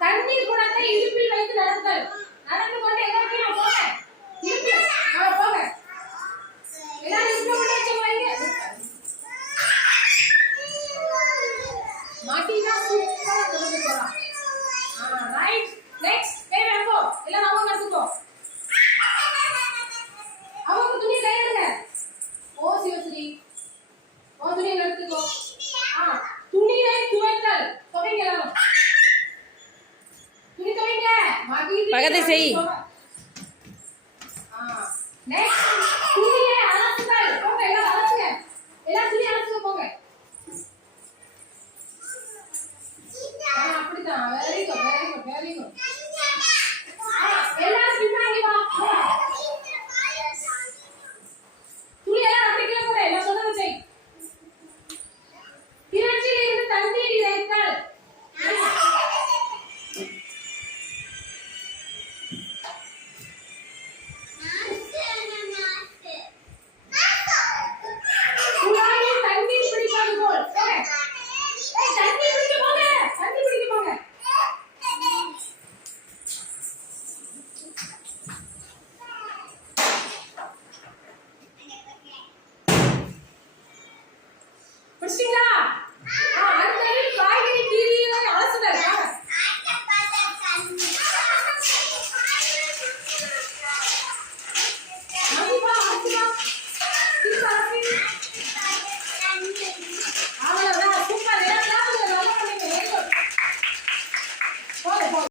தண்ணீர் குடத்தை இடுப்பில் வைத்து நடத்தல். நடந்து கொண்டு எங்க வரைக்கும் போங்க. இடுப்பு. போங்க. எல்லாரும் இடுப்பு கொண்டு வச்சு வைங்க. மாட்டினா சூப்பரா கொண்டு போலாம். ரைட். நெக்ஸ்ட். கை வைப்போ. எல்லாம் அவங்க கத்துக்கோ. அவங்க துணி கை எடுங்க. ஓ சிவஸ்ரீ. ஓ துணி எடுத்துக்கோ. துணியை துவைத்தல். துவைங்க எல்லாரும். துணி துவைங்க. பக்கத்தை செய். நெக்ஸ்ட்